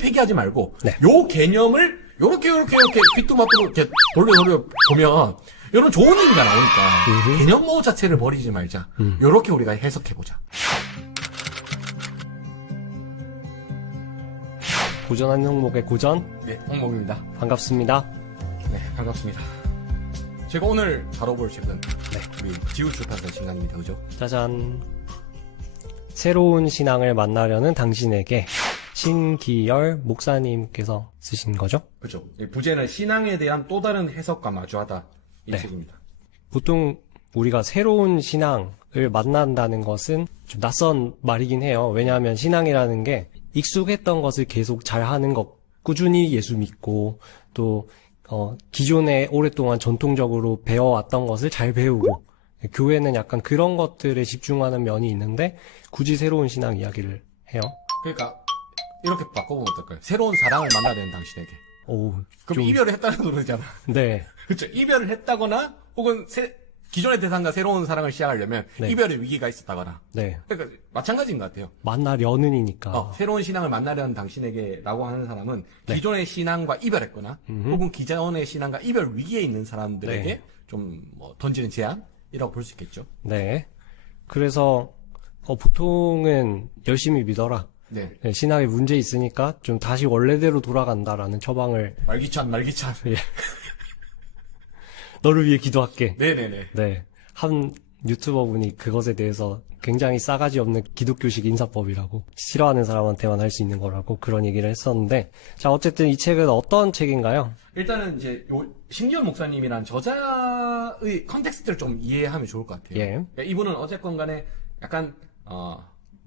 폐기하지 말고 네. 요 개념을 요렇게 귀뚜마뚜로 이렇게 돌려 보면 이런 좋은 의미가 나오니까 개념 모호 자체를 버리지 말자. 요렇게 우리가 해석해 보자. 고전한 항목의 고전. 네, 홍목입니다. 반갑습니다. 네, 반갑습니다. 제가 오늘 다뤄볼 책은 네. 우리 지우출판사 신간입니다. 그죠? 짜잔. 새로운 신앙을 만나려는 당신에게 신기열 목사님께서 쓰신 거죠? 그죠. 부제는 신앙에 대한 또 다른 해석과 마주하다. 이 네. 책입니다. 보통 우리가 새로운 신앙을 만난다는 것은 좀 낯선 말이긴 해요. 왜냐하면 신앙이라는 게 익숙했던 것을 계속 잘하는 것, 꾸준히 예수 믿고 또 기존에 오랫동안 전통적으로 배워왔던 것을 잘 배우고, 교회는 약간 그런 것들에 집중하는 면이 있는데 굳이 새로운 신앙 이야기를 해요. 그러니까 이렇게 바꿔보면 어떨까요? 새로운 사랑을 만나야 되는 당신에게. 오, 그럼 이별을 했다는 소리잖아. 네, 그렇죠. 이별을 했다거나 혹은 기존의 대상과 새로운 사랑을 시작하려면 네. 이별의 위기가 있었다거나. 네. 그러니까 마찬가지인 것 같아요. 만나려는이니까. 새로운 신앙을 만나려는 당신에게라고 하는 사람은 네. 기존의 신앙과 이별했거나 혹은 기존의 신앙과 이별 위기에 있는 사람들에게 네. 좀 던지는 제안이라고 볼 수 있겠죠. 네. 그래서 보통은 열심히 믿어라. 네. 네, 신앙에 문제 있으니까 좀 다시 원래대로 돌아간다라는 처방을 말기찬. 예. 너를 위해 기도할게. 네네네. 네. 한 유튜버 분이 그것에 대해서 굉장히 싸가지 없는 기독교식 인사법이라고, 싫어하는 사람한테만 할 수 있는 거라고 그런 얘기를 했었는데, 자, 어쨌든 이 책은 어떤 책인가요? 일단은 이제 신기현 목사님이란 저자의 컨텍스트를 좀 이해하면 좋을 것 같아요. 예. 그러니까 이분은 어쨌건 간에 약간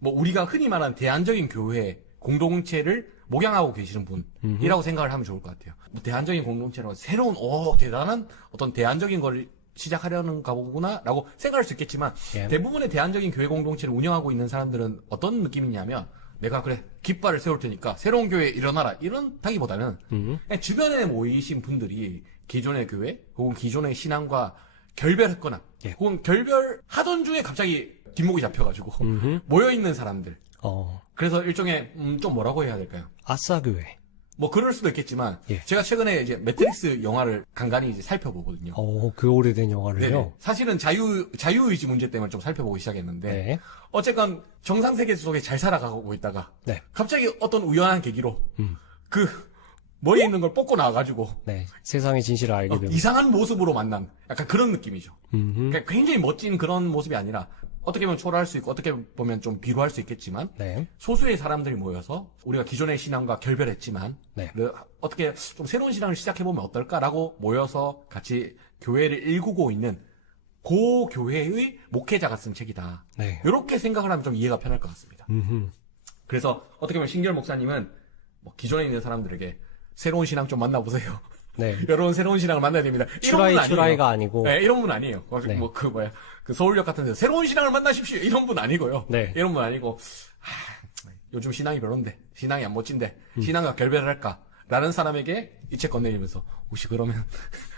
우리가 흔히 말하는 대안적인 교회 공동체를 목양하고 계시는 분이라고 생각을 하면 좋을 것 같아요. 대안적인 공동체라고 새로운 대단한 어떤 대안적인 걸 시작하려는가 보구나라고 생각할 수 있겠지만 예. 대부분의 대안적인 교회 공동체를 운영하고 있는 사람들은 어떤 느낌이냐면 내가 그래 깃발을 세울 테니까 새로운 교회에 일어나라 이런 타기보다는 그냥 주변에 모이신 분들이 기존의 교회 혹은 기존의 신앙과 결별했거나 예. 혹은 결별하던 중에 갑자기 뒷목이 잡혀가지고 모여있는 사람들. 그래서 일종의 좀 뭐라고 해야 될까요? 아싸교회. 뭐 그럴 수도 있겠지만 예. 제가 최근에 이제 매트릭스 영화를 간간히 이제 살펴보거든요. 그 오래된 영화를요? 네네. 사실은 자유의지 문제 때문에 좀 살펴보기 시작했는데 네. 어쨌건 정상 세계 속에 잘 살아가고 있다가 네. 갑자기 어떤 우연한 계기로 그 머리에 있는 걸 뽑고 나와가지고 네. 세상의 진실을 알게 됩니다. 이상한 모습으로 만난 약간 그런 느낌이죠. 그러니까 굉장히 멋진 그런 모습이 아니라 어떻게 보면 초라할 수 있고 어떻게 보면 좀 비루할 수 있겠지만 네. 소수의 사람들이 모여서 우리가 기존의 신앙과 결별했지만 네. 어떻게 좀 새로운 신앙을 시작해보면 어떨까라고 모여서 같이 교회를 일구고 있는 그 교회의 목회자가 쓴 책이다. 네. 이렇게 생각을 하면 좀 이해가 편할 것 같습니다. 그래서 어떻게 보면 신기열 목사님은 기존에 있는 사람들에게 새로운 신앙 좀 만나보세요. 네. 여러분 새로운 신앙을 만나야 됩니다. 이런 분 아니에요. 추라이가 아니고. 네, 이런 분 아니에요. 네. 그 서울역 같은 데서 새로운 신앙을 만나십시오. 이런 분 아니고요. 네. 이런 분 아니고, 요즘 신앙이 별론데, 신앙이 안 멋진데, 신앙과 결별을 할까? 라는 사람에게 이 책 건네리면서, 혹시 그러면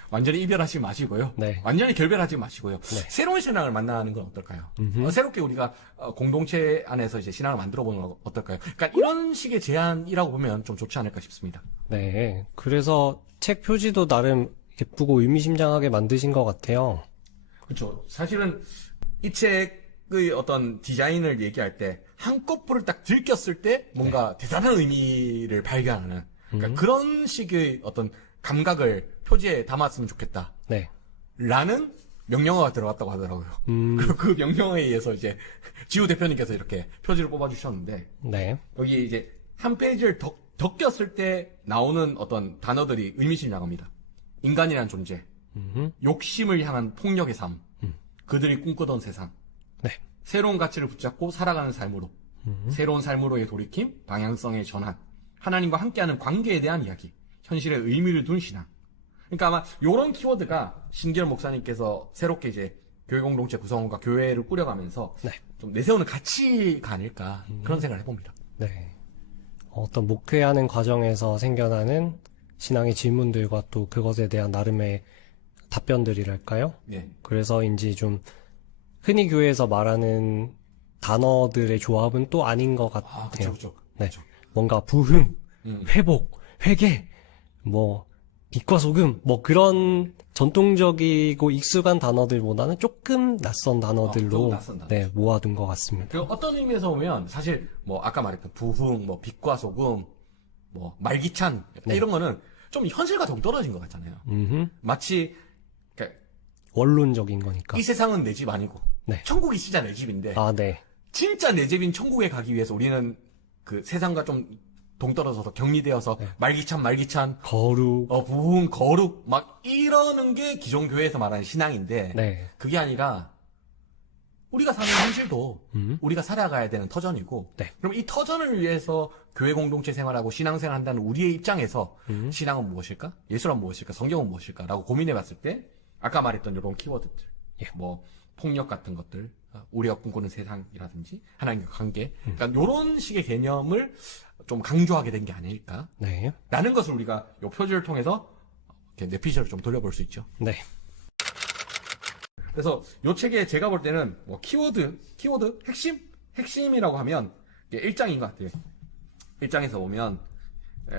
완전히 이별하지 마시고요. 네. 완전히 결별하지 마시고요. 네. 새로운 신앙을 만나는 건 어떨까요? 새롭게 우리가 공동체 안에서 이제 신앙을 만들어 보는 건 어떨까요? 그러니까 이런 식의 제안이라고 보면 좀 좋지 않을까 싶습니다. 네. 그래서 책 표지도 나름 예쁘고 의미심장하게 만드신 것 같아요. 그렇죠. 사실은 이 책의 어떤 디자인을 얘기할 때 한꺼풀을 딱 들켰을 때 뭔가 대단한 의미를 발견하는 그러니까 그런 식의 어떤 감각을 표지에 담았으면 좋겠다. 네. 라는 명령어가 들어갔다고 하더라고요. 그리고 그 명령어에 의해서 이제 지우 대표님께서 이렇게 표지를 뽑아주셨는데 네. 여기 이제 한 페이지를 덮겼을 때 나오는 어떤 단어들이 의미심장합니다. 인간이란 존재, 욕심을 향한 폭력의 삶, 그들이 꿈꾸던 세상, 네. 새로운 가치를 붙잡고 살아가는 삶으로, 새로운 삶으로의 돌이킴, 방향성의 전환, 하나님과 함께하는 관계에 대한 이야기, 현실에 의미를 둔 신앙. 그러니까 아마 이런 키워드가 신기열 목사님께서 새롭게 이제 교회 공동체 구성원과 교회를 꾸려가면서 네. 좀 내세우는 가치가 아닐까 그런 생각을 해봅니다. 네. 어떤 목회하는 과정에서 생겨나는 신앙의 질문들과 또 그것에 대한 나름의 답변들이랄까요? 네. 그래서인지 좀 흔히 교회에서 말하는 단어들의 조합은 또 아닌 것 같아요. 그렇죠. 네. 뭔가 부흥, 회복, 회개, 뭐 빛과 소금, 뭐 그런 전통적이고 익숙한 단어들보다는 조금 낯선 단어들로 조금 낯선 단어. 네, 모아둔 것 같습니다. 그 어떤 의미에서 보면 사실 뭐 아까 말했던 부흥, 뭐 빛과 소금, 뭐 말기찬 이런 거는 좀 현실과 동떨어진 것 같잖아요. 마치 그러니까 원론적인 거니까. 이 세상은 내 집 아니고 네. 천국이 진짜 내 집인데 아, 네. 진짜 내 집인 천국에 가기 위해서 우리는 그 세상과 좀 동떨어져서 격리되어서 말기찬 거룩. 부흥 거룩 막 이러는 게 기존 교회에서 말하는 신앙인데 네. 그게 아니라 우리가 사는 현실도 우리가 살아가야 되는 터전이고 네. 그럼 이 터전을 위해서 교회 공동체 생활하고 신앙생활 한다는 우리의 입장에서 신앙은 무엇일까? 예수란 무엇일까? 성경은 무엇일까? 라고 고민해 봤을 때 아까 말했던 이런 키워드들 예. 뭐 폭력 같은 것들 우리가 꿈꾸는 세상이라든지 하나님과 관계 그러니까 이런 식의 개념을 좀 강조하게 된 게 아닐까? 네. 라는 것을 우리가 이 표지를 통해서 이렇게 뇌피셜을 좀 돌려볼 수 있죠. 네. 그래서 이 책에 제가 볼 때는 뭐 키워드, 핵심이라고 하면 1장인 것 같아요. 1장에서 보면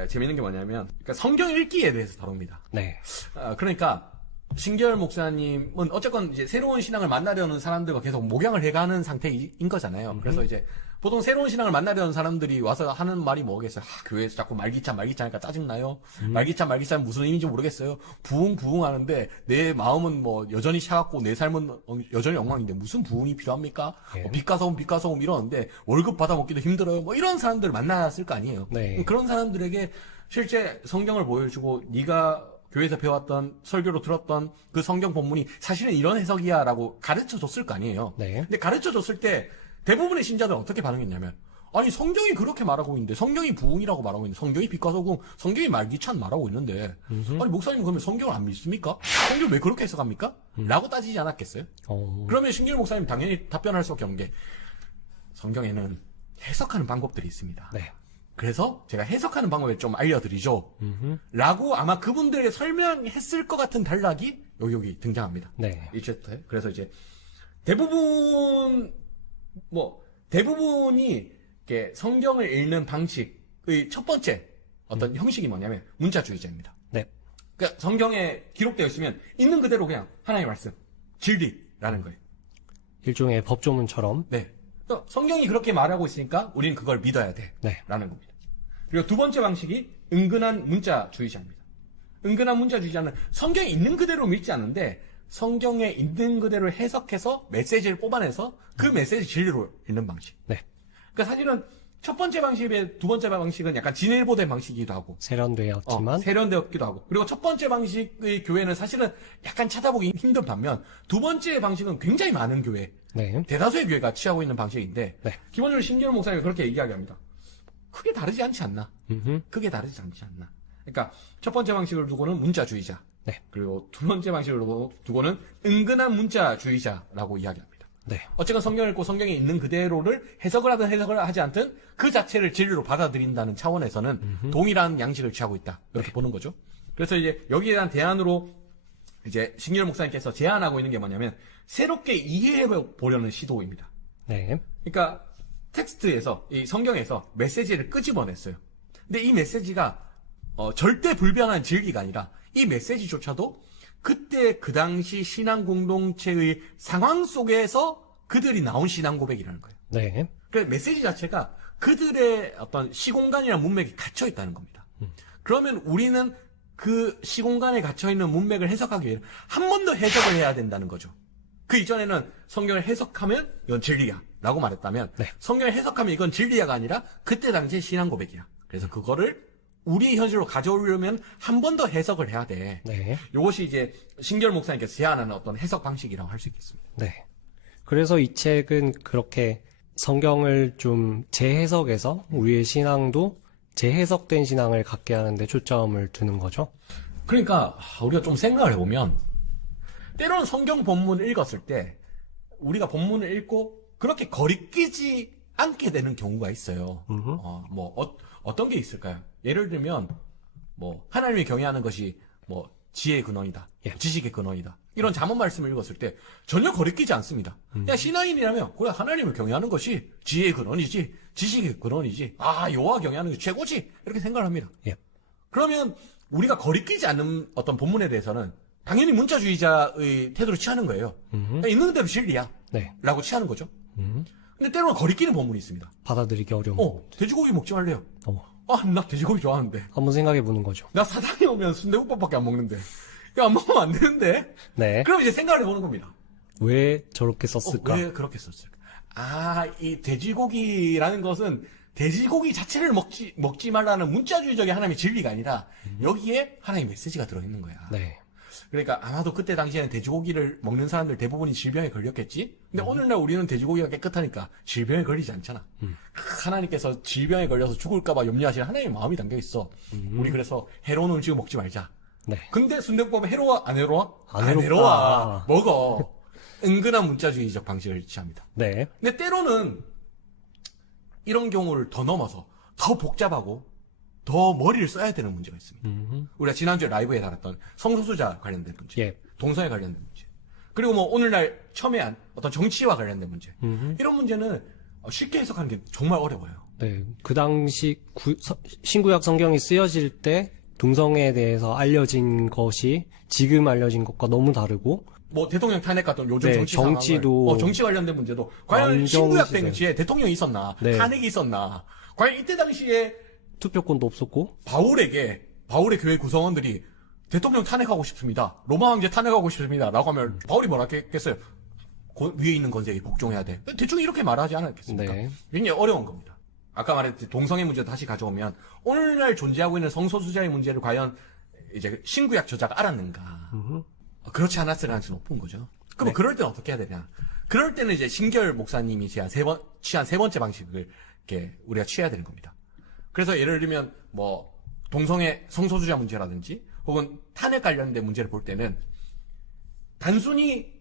재밌는 게 뭐냐면 그러니까 성경 읽기에 대해서 다룹니다. 네. 그러니까 신결 목사님은 어쨌건 이제 새로운 신앙을 만나려는 사람들과 계속 목양을 해가는 상태인 거잖아요. 그래서 이제 보통 새로운 신앙을 만나려는 사람들이 와서 하는 말이 뭐겠어요? 교회에서 자꾸 말기찬 하니까 짜증나요? 말기찬 무슨 의미인지 모르겠어요? 부흥 하는데 내 마음은 뭐 여전히 차갑고 내 삶은 여전히 엉망인데 무슨 부흥이 필요합니까? 네. 뭐 빛과 소금 이러는데 월급 받아먹기도 힘들어요. 뭐 이런 사람들을 만났을 거 아니에요. 네. 그런 사람들에게 실제 성경을 보여주고 네가 교회에서 배웠던 설교로 들었던 그 성경 본문이 사실은 이런 해석이야라고 가르쳐 줬을 거 아니에요. 네. 근데 가르쳐 줬을 때 대부분의 신자들은 어떻게 반응했냐면 아니 성경이 그렇게 말하고 있는데 성경이 부흥이라고 말하고 있는데 성경이 빛과 소금 성경이 말기찬 말하고 있는데 아니 목사님 그러면 성경을 안 믿습니까? 성경 왜 그렇게 해석합니까? 라고 따지지 않았겠어요? 그러면 신길 목사님 당연히 답변할 수밖에 없는 게 성경에는 해석하는 방법들이 있습니다. 네. 그래서 제가 해석하는 방법을 좀 알려드리죠. 라고 아마 그분들에게 설명했을 것 같은 단락이 여기 등장합니다. 네. 이 챕터에. 그래서 이제 대부분이 이렇게 성경을 읽는 방식의 첫 번째 어떤 형식이 뭐냐면 문자주의자입니다. 네. 그러니까 성경에 기록되어 있으면 있는 그대로 그냥 하나님의 말씀, 진리라는 거예요. 일종의 법조문처럼. 네. 그러니까 성경이 그렇게 말하고 있으니까 우리는 그걸 믿어야 돼. 네. 라는 겁니다. 그리고 두 번째 방식이 은근한 문자주의자입니다. 은근한 문자주의자는 성경에 있는 그대로 믿지 않는데 성경에 있는 그대로 해석해서 메시지를 뽑아내서 그 메시지 진리로 읽는 방식. 네. 그러니까 사실은 첫 번째 방식에 두 번째 방식은 약간 진일보된 방식이기도 하고 세련되었지만. 세련되었기도 하고 그리고 첫 번째 방식의 교회는 사실은 약간 찾아보기 힘든 반면 두 번째 방식은 굉장히 많은 교회 네. 대다수의 교회가 취하고 있는 방식인데 네. 기본적으로 신기현 목사님이 그렇게 이야기합니다. 크게 다르지 않지 않나? 크게 다르지 않지 않나? 그러니까 첫 번째 방식을 두고는 문자주의자 네. 그리고 두 번째 방식을 두고는 은근한 문자주의자라고 이야기합니다. 네. 어쨌건 성경을 읽고 성경에 있는 그대로를 해석을 하든 해석을 하지 않든 그 자체를 진리로 받아들인다는 차원에서는 동일한 양식을 취하고 있다. 이렇게 보는 거죠. 그래서 이제 여기에 대한 대안으로 이제 신기현 목사님께서 제안하고 있는 게 뭐냐면 새롭게 이해해 보려는 시도입니다. 네. 그러니까 텍스트에서 이 성경에서 메시지를 끄집어냈어요. 근데 이 메시지가 절대 불변한 진리가 아니라 이 메시지조차도 그때 그 당시 신앙 공동체의 상황 속에서 그들이 나온 신앙 고백이라는 거예요. 네. 그래서 메시지 자체가 그들의 어떤 시공간이나 문맥에 갇혀 있다는 겁니다. 그러면 우리는 그 시공간에 갇혀 있는 문맥을 해석하기 위해 한 번 더 해석을 해야 된다는 거죠. 그 이전에는 성경을 해석하면 이건 진리야 라고 말했다면 네. 성경을 해석하면 이건 진리야가 아니라 그때 당시의 신앙 고백이야. 그래서 그거를 우리 현실로 가져오려면 한 번 더 해석을 해야 돼. 네. 이것이 이제 신결 목사님께서 제안하는 어떤 해석 방식이라고 할 수 있겠습니다. 네. 그래서 이 책은 그렇게 성경을 좀 재해석해서 우리의 신앙도 재해석된 신앙을 갖게 하는데 초점을 두는 거죠. 그러니까 우리가 좀 생각을 해보면 때로는 성경 본문을 읽었을 때 우리가 본문을 읽고 그렇게 거리끼지 않게 되는 경우가 있어요. 어떤 게 있을까요? 예를 들면 뭐 하나님을 경외하는 것이 뭐 지혜의 근원이다, 예. 지식의 근원이다. 이런 잠언 말씀을 읽었을 때 전혀 거리끼지 않습니다. 그냥 신앙인이라면 그래 하나님을 경외하는 것이 지혜의 근원이지 지식의 근원이지 여호와 경외하는 것이 최고지 이렇게 생각을 합니다. 예. 그러면 우리가 거리끼지 않는 어떤 본문에 대해서는 당연히 문자주의자의 태도를 취하는 거예요. 그냥 있는 대로 진리야 네. 라고 취하는 거죠. 근데 때로는 거리끼는 본문이 있습니다. 받아들이기 어려운. 돼지고기 먹지 말래요. 어. 나 돼지고기 좋아하는데. 한번 생각해 보는 거죠. 나 사당에 오면 순대국밥밖에 안 먹는데. 이거 안 먹으면 안 되는데. 네. 그럼 이제 생각을 해보는 겁니다. 왜 저렇게 썼을까? 왜 그렇게 썼을까? 이 돼지고기라는 것은 돼지고기 자체를 먹지 말라는 문자주의적인 하나님의 진리가 아니라 여기에 하나님의 메시지가 들어있는 거야. 네. 그러니까 아마도 그때 당시에는 돼지고기를 먹는 사람들 대부분이 질병에 걸렸겠지? 근데 오늘날 우리는 돼지고기가 깨끗하니까 질병에 걸리지 않잖아. 하나님께서 질병에 걸려서 죽을까봐 염려하시는 하나님의 마음이 담겨 있어. 우리 그래서 해로운 음식을 먹지 말자. 네. 근데 순대국밥은 해로워? 안 해로워? 안 해로워. 먹어. 은근한 문자주의적 방식을 취합니다. 네. 근데 때로는 이런 경우를 더 넘어서 더 복잡하고 더 머리를 써야 되는 문제가 있습니다. 우리가 지난주에 라이브에 다뤘던 성소수자 관련된 문제, 예. 동성애 관련된 문제, 그리고 뭐 오늘날 첨예한 어떤 정치와 관련된 문제, 이런 문제는 쉽게 해석하는 게 정말 어려워요. 네. 그 당시 신구약 성경이 쓰여질 때 동성애에 대해서 알려진 것이 지금 알려진 것과 너무 다르고 뭐 대통령 탄핵 같은 요즘 네, 정치 정치도 상황을, 정치 관련된 문제도 과연 완전 신구약 시대. 당시에 대통령이 있었나, 네. 탄핵이 있었나, 과연 이때 당시에 투표권도 없었고 바울의 교회 구성원들이 대통령 탄핵하고 싶습니다. 로마 황제 탄핵하고 싶습니다. 라고 하면 바울이 뭐라 했겠어요? 위에 있는 권세에게 복종해야 돼. 대충 이렇게 말하지 않았겠습니까? 네. 굉장히 어려운 겁니다. 아까 말했듯이 동성애 문제 다시 가져오면 오늘날 존재하고 있는 성소수자의 문제를 과연 이제 신구약 저자가 알았는가? 그렇지 않았을 가능성이 높은 거죠. 그럼 그럴 때는 어떻게 해야 되냐? 그럴 때는 이제 신결 목사님이 취한 세 번째 방식을 이렇게 우리가 취해야 되는 겁니다. 그래서 예를 들면 뭐 동성애 성소수자 문제라든지 혹은 탄핵 관련된 문제를 볼 때는 단순히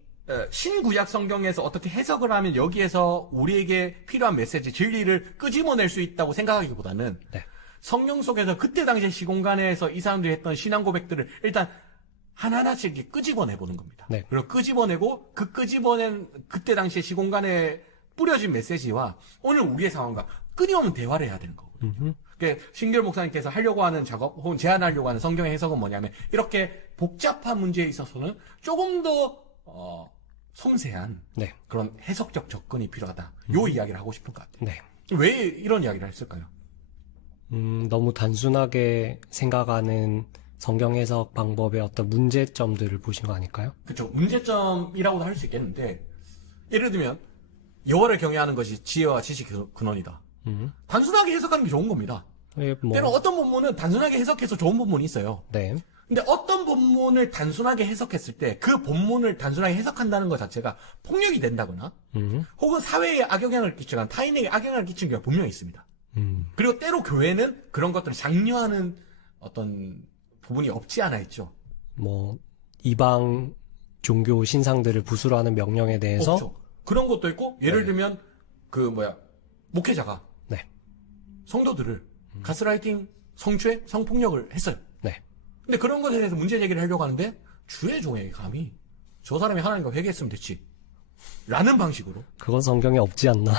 신구약 성경에서 어떻게 해석을 하면 여기에서 우리에게 필요한 메시지, 진리를 끄집어낼 수 있다고 생각하기보다는 네. 성경 속에서 그때 당시의 시공간에서 이 사람들이 했던 신앙 고백들을 일단 하나하나씩 이렇게 끄집어내보는 겁니다. 네. 그리고 끄집어내고 그 끄집어낸 그때 당시의 시공간에 뿌려진 메시지와 오늘 우리의 상황과 끊임없는 대화를 해야 되는 거거든요. 그러니까 신결 목사님께서 하려고 하는 작업 혹은 제안하려고 하는 성경의 해석은 뭐냐면 이렇게 복잡한 문제에 있어서는 조금 더 섬세한 네. 그런 해석적 접근이 필요하다. 요 이야기를 하고 싶은 것 같아요. 네. 왜 이런 이야기를 했을까요? 너무 단순하게 생각하는 성경 해석 방법의 어떤 문제점들을 보신 거 아닐까요? 그렇죠. 문제점이라고도 할 수 있겠는데 예를 들면 여호와를 경외하는 것이 지혜와 지식의 근원이다. 단순하게 해석하는 게 좋은 겁니다. 예, 뭐, 때로 어떤 본문은 단순하게 해석해서 좋은 본문이 있어요. 네. 근데 어떤 본문을 단순하게 해석했을 때 그 본문을 단순하게 해석한다는 것 자체가 폭력이 된다거나 혹은 사회에 악영향을 끼치거나 타인에게 악영향을 끼치는 경우가 분명히 있습니다. 그리고 때로 교회는 그런 것들을 장려하는 어떤 부분이 없지 않아 있죠. 뭐 이방 종교 신상들을 부수로 하는 명령에 대해서 없죠. 그런 것도 있고 예를 들면 목회자가 네. 성도들을 가스라이팅, 성추행, 성폭력을 했어요. 네. 근데 그런 것에 대해서 문제 제기를 하려고 하는데 주의 종에게 감히 저 사람이 하나님과 회개했으면 됐지 라는 방식으로 그건 성경에 없지 않나.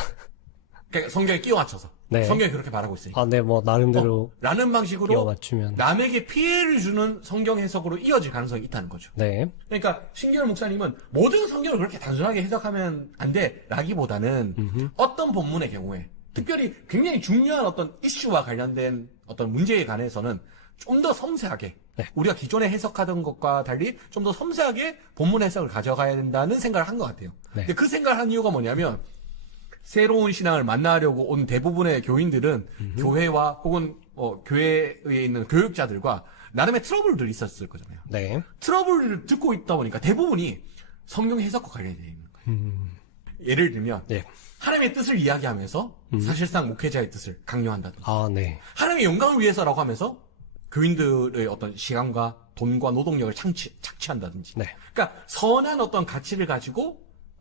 그러니까 성경에 끼워 맞춰서 네. 성경이 그렇게 말하고 있으니까 아, 네, 뭐 나름대로 라는 끼워 방식으로 맞추면. 남에게 피해를 주는 성경 해석으로 이어질 가능성이 있다는 거죠. 네. 그러니까 신결 목사님은 모든 성경을 그렇게 단순하게 해석하면 안 돼 라기보다는 어떤 본문의 경우에 특별히 굉장히 중요한 어떤 이슈와 관련된 어떤 문제에 관해서는 좀 더 섬세하게 네. 우리가 기존에 해석하던 것과 달리 좀 더 섬세하게 본문 해석을 가져가야 된다는 생각을 한 것 같아요. 네. 근데 그 생각을 한 이유가 뭐냐면 새로운 신앙을 만나려고 온 대부분의 교인들은 교회와 혹은 교회에 있는 교육자들과 나름의 트러블들이 있었을 거잖아요. 네. 트러블을 듣고 있다 보니까 대부분이 성경 해석과 관련되어 있는 거예요. 예를 들면 네. 하나님의 뜻을 이야기하면서 사실상 목회자의 뜻을 강요한다든지 아, 네. 하나님의 영광을 위해서라고 하면서 교인들의 어떤 시간과 돈과 노동력을 착취한다든지 네. 그러니까 선한 어떤 가치를 가지고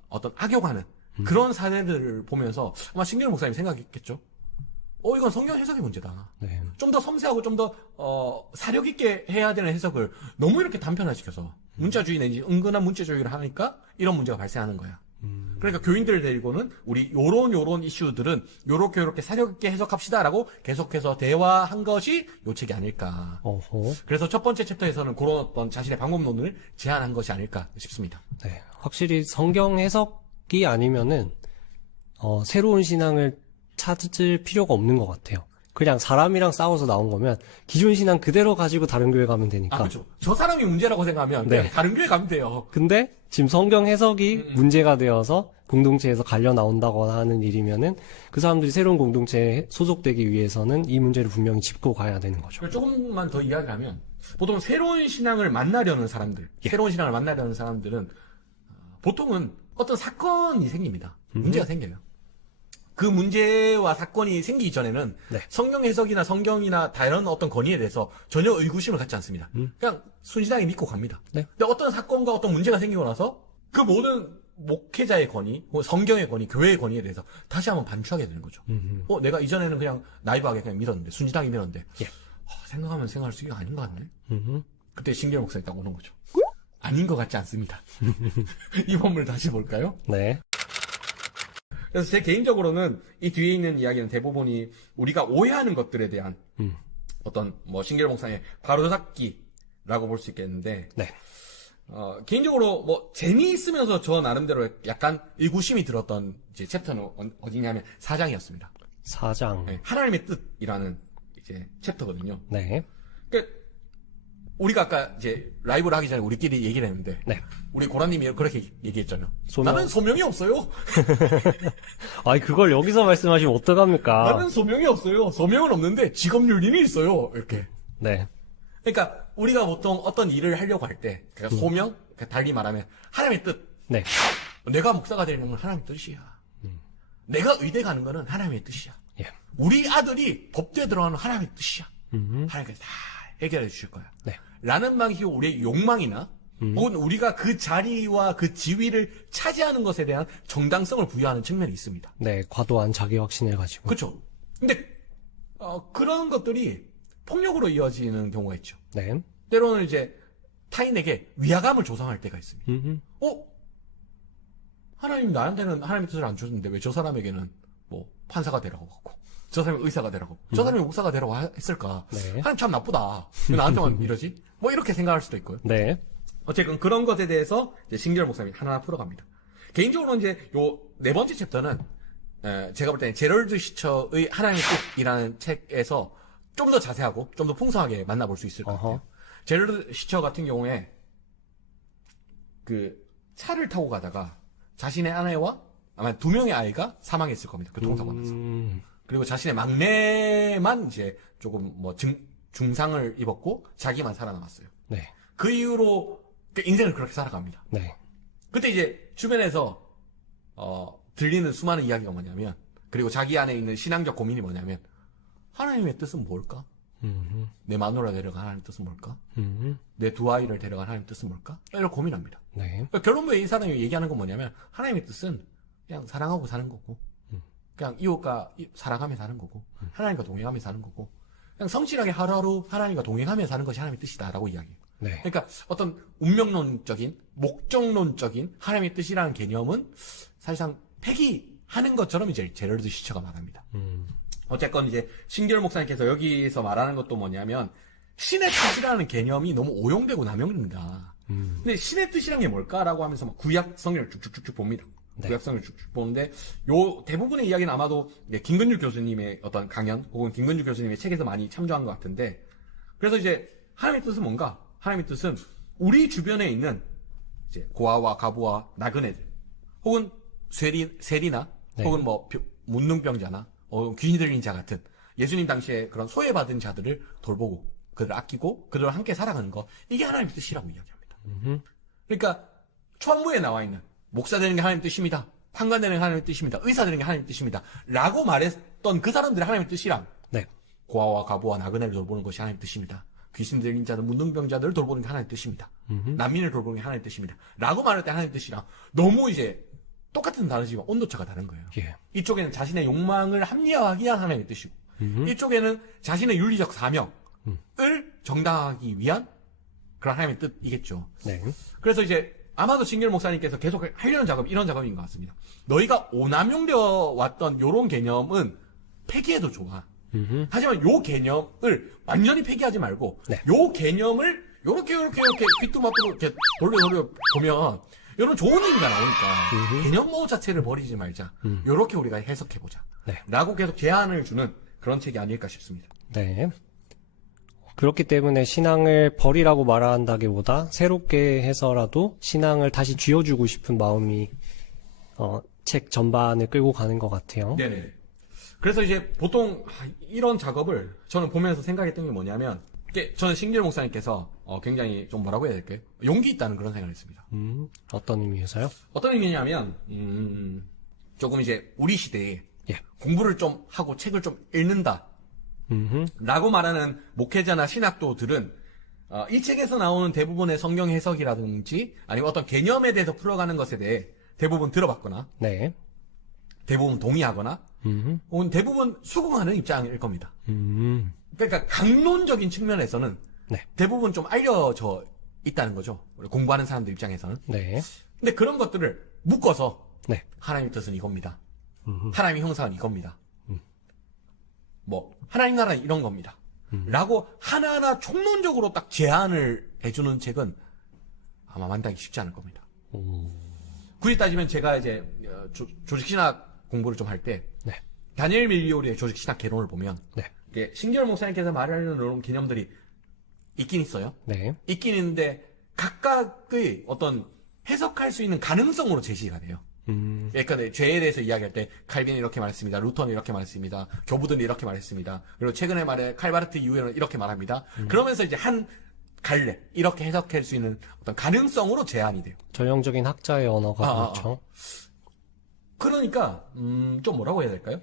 어떤 악용하는 그런 사례들을 보면서 아마 신규 목사님 생각했겠죠. 이건 성경 해석의 문제다. 네. 좀 더 섬세하고 좀 더 사력 있게 해야 되는 해석을 너무 이렇게 단편화시켜서 문자주의 내지 은근한 문자주의를 하니까 이런 문제가 발생하는 거야. 그러니까 교인들을 데리고는 우리 요런 이슈들은 요렇게 사력 있게 해석합시다라고 계속해서 대화한 것이 요 책이 아닐까. 어허. 그래서 첫 번째 챕터에서는 그런 어떤 자신의 방법론을 제안한 것이 아닐까 싶습니다. 네. 확실히 성경 해석이 아니면은 새로운 신앙을 찾을 필요가 없는 것 같아요. 그냥 사람이랑 싸워서 나온 거면 기존 신앙 그대로 가지고 다른 교회 가면 되니까. 그렇죠. 저 사람이 문제라고 생각하면 네. 그냥 다른 교회 가면 돼요. 근데 지금 성경 해석이 문제가 되어서 공동체에서 갈려 나온다거나 하는 일이면은 그 사람들이 새로운 공동체에 소속되기 위해서는 이 문제를 분명히 짚고 가야 되는 거죠. 그리고 조금만 더 이야기하면 보통 새로운 신앙을 만나려는 사람들, 새로운 신앙을 만나려는 사람들은 보통은 어떤 사건이 생깁니다. 문제가 생겨요. 그 문제와 사건이 생기기 전에는 네. 성경 해석이나 성경이나 다른 어떤 건의에 대해서 전혀 의구심을 갖지 않습니다. 그냥 순진하게 믿고 갑니다. 네. 근데 어떤 사건과 어떤 문제가 생기고 나서 그 모든 목회자의 건의, 혹은 성경의 건의, 교회의 건의에 대해서 다시 한번 반추하게 되는 거죠. 내가 이전에는 그냥 나이브하게 그냥 믿었는데, 순진하게 믿었는데, 예. 생각하면 생각할수록 이거 아닌 것 같네? 음흠. 그때 신결 목사님 딱 오는 거죠. 아닌 것 같지 않습니다. 이 본문을 다시 볼까요? 네. 그래서 제 개인적으로는 이 뒤에 있는 이야기는 대부분이 우리가 오해하는 것들에 대한 어떤 신결 목사의 바로잡기라고 볼 수 있겠는데, 네. 개인적으로 재미있으면서 저 나름대로 약간 의구심이 들었던 이제 챕터는 어디냐면 4장이었습니다. 4장. 네, 하나님의 뜻이라는 이제 챕터거든요. 네. 그러니까 우리가 아까 이제 라이브를 하기 전에 우리끼리 얘기를 했는데, 네. 우리 고라님이 그렇게 얘기했잖아요. 소명? 나는 소명이 없어요. 아니, 그걸 여기서 말씀하시면 어떡합니까? 나는 소명이 없어요. 소명은 없는데 직업윤리는 있어요. 이렇게. 네. 그러니까 우리가 보통 어떤 일을 하려고 할 때, 그러니까 소명, 그러니까 달리 말하면 하나님의 뜻. 네. 내가 목사가 되는 건 하나님의 뜻이야. 내가 의대 가는 거는 하나님의 뜻이야. 예. 우리 아들이 법대에 들어가는 하나님의 뜻이야. 음. 하나님께서 다 해결해 주실 거야. 네. 라는 방식이 우리의 욕망이나 혹은 우리가 그 자리와 그 지위를 차지하는 것에 대한 정당성을 부여하는 측면이 있습니다. 네. 과도한 자기 확신을 가지고. 그렇죠. 근데 그런 것들이 폭력으로 이어지는 경우가 있죠. 네. 때로는 이제 타인에게 위화감을 조성할 때가 있습니다. 하나님 나한테는 하나님의 뜻을 안 주셨는데 왜 저 사람에게는 판사가 되라고 하고 저 사람이 의사가 되라고 하고 저 사람이 목사가 되라고 했을까? 네. 하나님 참 나쁘다. 왜 나한테만 이러지? 이렇게 생각할 수도 있고요. 네. 어쨌든 그런 것에 대해서 이제 신결 목사님이 하나하나 풀어갑니다. 개인적으로 이제 요 네 번째 챕터는 제가 볼 때는 제럴드 시처의 하나님의 뜻이라는 책에서 좀 더 자세하고 좀 더 풍성하게 만나볼 수 있을 것 같아요. 제럴드 시처 같은 경우에 그 차를 타고 가다가 자신의 아내와 아마 2명의 아이가 사망했을 겁니다. 교통사고 나서. 그리고 자신의 막내만 이제 조금 중상을 입었고 자기만 살아남았어요. 네. 그 이후로 인생을 그렇게 살아갑니다. 네. 그때 이제 주변에서 들리는 수많은 이야기가 뭐냐면, 그리고 자기 안에 있는 신앙적 고민이 뭐냐면, 하나님의 뜻은 뭘까? 내 마누라 데려간 하나님의 뜻은 뭘까? 내 2아이를 데려간 하나님의 뜻은 뭘까? 이런 고민합니다. 네. 그러니까 결론부에 이 사람이 얘기하는 건 뭐냐면, 하나님의 뜻은 그냥 사랑하고 사는 거고, 그냥 이웃과 사랑하며 사는 거고, 하나님과 동행하며 사는 거고, 그냥 성실하게 하루하루 하나님과 동행하며 사는 것이 하나님의 뜻이다라고 이야기해요. 네. 그러니까 어떤 운명론적인, 목적론적인 하나님의 뜻이라는 개념은 사실상 폐기하는 것처럼 이제 제럴드 시처가 말합니다. 어쨌건 이제 신결 목사님께서 여기서 말하는 것도 뭐냐면 신의 뜻이라는 개념이 너무 오용되고 남용됩니다. 근데 신의 뜻이란 게 뭘까라고 하면서 막 구약 성경을 쭉쭉쭉 봅니다. 네. 구약 성경을 쭉쭉 보는데 요 대부분의 이야기는 아마도 김근주 교수님의 어떤 강연 혹은 김근주 교수님의 책에서 많이 참조한 것 같은데, 그래서 이제 하나님의 뜻은 뭔가? 하나님의 뜻은 우리 주변에 있는 이제 고아와 가부와 나그네들, 혹은 세리나, 네. 혹은 문둥병자나, 귀신 들린 자 같은 예수님 당시에 그런 소외받은 자들을 돌보고, 그들을 아끼고, 그들과 함께 살아가는 거, 이게 하나님의 뜻이라고 이야기합니다. 그러니까, 초안부에 나와 있는, 목사 되는 게 하나님의 뜻입니다. 판관 되는 게 하나님의 뜻입니다. 의사 되는 게 하나님의 뜻입니다. 라고 말했던 그 사람들의 하나님의 뜻이랑, 네. 고아와 가부와 나그네를 돌보는 것이 하나님의 뜻입니다. 귀신 들린 자들, 문둥병자들을 돌보는 게 하나님의 뜻입니다. 난민을 돌보는 게 하나님의 뜻입니다. 라고 말할 때 하나님의 뜻이랑 너무 이제 똑같은 단어지만 온도차가 다른 거예요. 예. 이쪽에는 자신의 욕망을 합리화하기 위한 하나님의 뜻이고, 이쪽에는 자신의 윤리적 사명을 정당하기 위한 그런 하나님의 뜻이겠죠. 네. 그래서 이제 아마도 신길 목사님께서 계속 하려는 작업, 이런 작업인 것 같습니다. 너희가 오남용되어 왔던 요런 개념은 폐기해도 좋아. 하지만 요 개념을 완전히 폐기하지 말고, 네. 요 개념을 요렇게 귀뚜마뚜로 이렇게 돌려 보면, 요런 좋은 의미가 나오니까, 개념 모호 자체를 버리지 말자. 요렇게 우리가 해석해보자. 네. 라고 계속 제안을 주는 그런 책이 아닐까 싶습니다. 네. 그렇기 때문에 신앙을 버리라고 말한다기보다 새롭게 해서라도 신앙을 다시 쥐어주고 싶은 마음이 책 전반을 끌고 가는 것 같아요. 네네. 그래서 이제 보통 이런 작업을 저는 보면서 생각했던 게 뭐냐면, 저는 신길 목사님께서 굉장히 좀 뭐라고 해야 될까요? 용기 있다는 그런 생각을 했습니다. 어떤 의미에서요? 어떤 의미냐면 조금 이제 우리 시대에 예. 공부를 좀 하고 책을 좀 읽는다 라고 말하는 목회자나 신학도들은 이 책에서 나오는 대부분의 성경 해석이라든지 아니면 어떤 개념에 대해서 풀어가는 것에 대해 대부분 들어봤거나 네. 대부분 동의하거나 혹은 대부분 수긍하는 입장일 겁니다. 그러니까 강론적인 측면에서는 네. 대부분 좀 알려져 있다는 거죠. 우리 공부하는 사람들 입장에서는. 네. 근데 그런 것들을 묶어서 네. 하나님의 뜻은 이겁니다. 하나님의 형상은 이겁니다. 뭐 하나님 나라는 이런 겁니다. 라고 하나하나 총론적으로 딱 제안을 해주는 책은 아마 만나기 쉽지 않을 겁니다. 굳이 따지면 제가 이제 조직신학 공부를 좀 할 때 네. 다니엘 밀리오리의 조직신학 개론을 보면 네. 이게 신결 목사님께서 말하는 이런 개념들이 있긴 있어요. 네. 있긴 있는데 각각의 어떤 해석할 수 있는 가능성으로 제시가 돼요. 그러니까 죄에 대해서 이야기할 때 칼빈이 이렇게 말했습니다. 루터는 이렇게 말했습니다. 교부들은 이렇게 말했습니다. 그리고 최근에 말해 칼바르트 이후에는 이렇게 말합니다. 그러면서 이제 한 갈래 이렇게 해석할 수 있는 어떤 가능성으로 제한이 돼요. 전형적인 학자의 언어가 그렇죠. 그러니까 좀 뭐라고 해야 될까요?